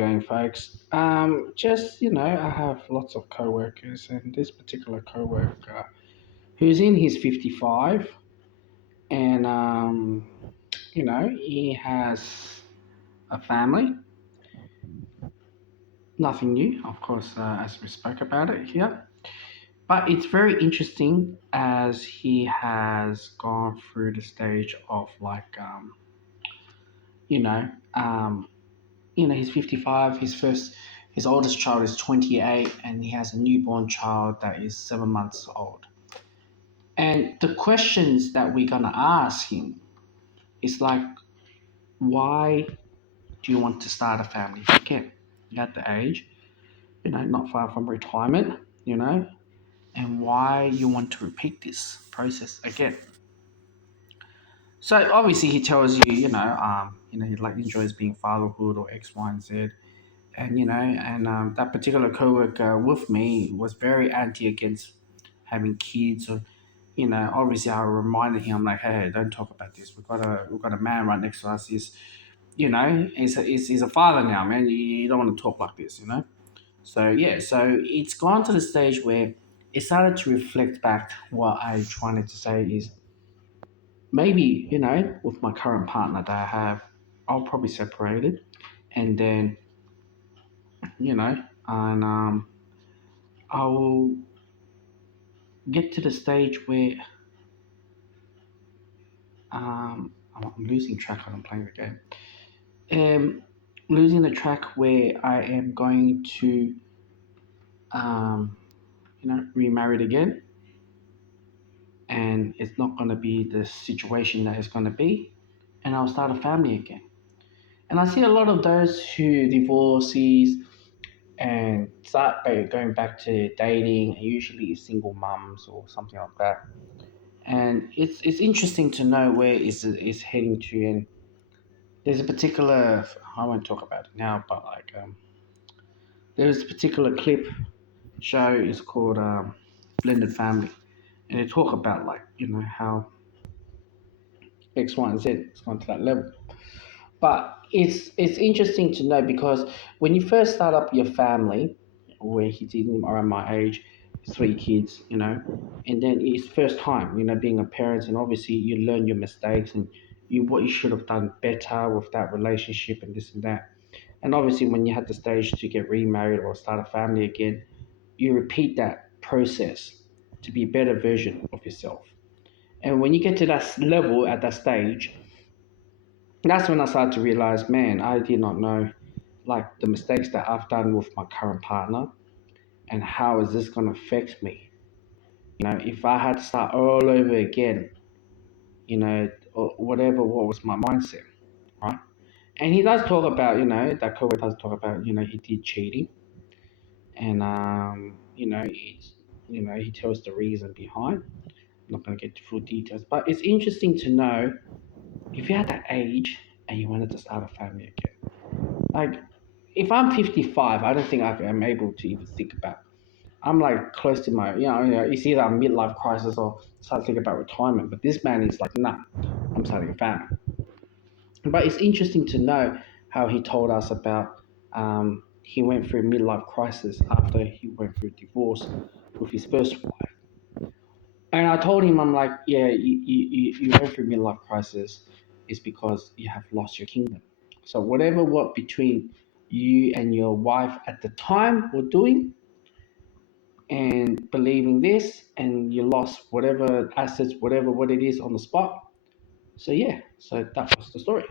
Going, folks. Just I have lots of co-workers, and this particular co-worker who's in his 55, and he has a family. Nothing new, of course, as we spoke about it here. But it's very interesting as he has gone through the stage of like, you know, um, he's 55. His oldest child is 28, and he has a newborn child that is 7 months old. And the questions that we're gonna ask him is like, why do you want to start a family again? You're at the age, not far from retirement, you know, and why you want to repeat this process again. So obviously he tells you, he like enjoys being fatherhood or X, Y, and Z, and that particular coworker with me was very anti against having kids. Or obviously I reminded him like, hey, don't talk about this. We've got a man right next to us. He's a father now, man. You don't want to talk like this, So yeah, so it's gone to the stage where it started to reflect back. What I trying to say is maybe with my current partner that I have, I'll probably separate it, and then you know and I will get to the stage where I'm losing track when I'm playing the game. Losing the track where I am going to um, remarried again, and it's not going to be the situation that it's going to be, and I'll start a family again. And I see a lot of those who divorcees and start by going back to dating, usually single mums or something like that. And it's interesting to know where is heading to. And there's a particular, I won't talk about it now, but like there's a particular clip show is called Blended Family, and they talk about like how X, Y, and Z has gone to that level. But it's interesting to know because when you first start up your family, where he did around my age, 3 kids, and then it's first time, being a parent, and obviously you learn your mistakes and what you should have done better with that relationship and this and that. And obviously when you had the stage to get remarried or start a family again, you repeat that process to be a better version of yourself. And when you get to that level at that stage, that's when I started to realize, man, I did not know like the mistakes that I've done with my current partner and how is this going to affect me. If I had to start all over again, or whatever, what was my mindset, right? And he does talk about, that Kobe does talk about, he did cheating, and he tells the reason behind. I'm not going to get to full details, but it's interesting to know if you're at that age and you wanted to start a family again. Like, if I'm 55, I don't think I'm able to even think about. I'm like close to my, it's either a midlife crisis or start thinking about retirement. But this man is like, nah, I'm starting a family. But it's interesting to know how he told us about he went through a midlife crisis after he went through divorce with his first wife. And I told him, I'm like, yeah, you went through midlife crisis is because you have lost your kingdom. So whatever what between you and your wife at the time were doing and believing this, and you lost whatever assets, whatever what it is on the spot. So yeah, so that was the story.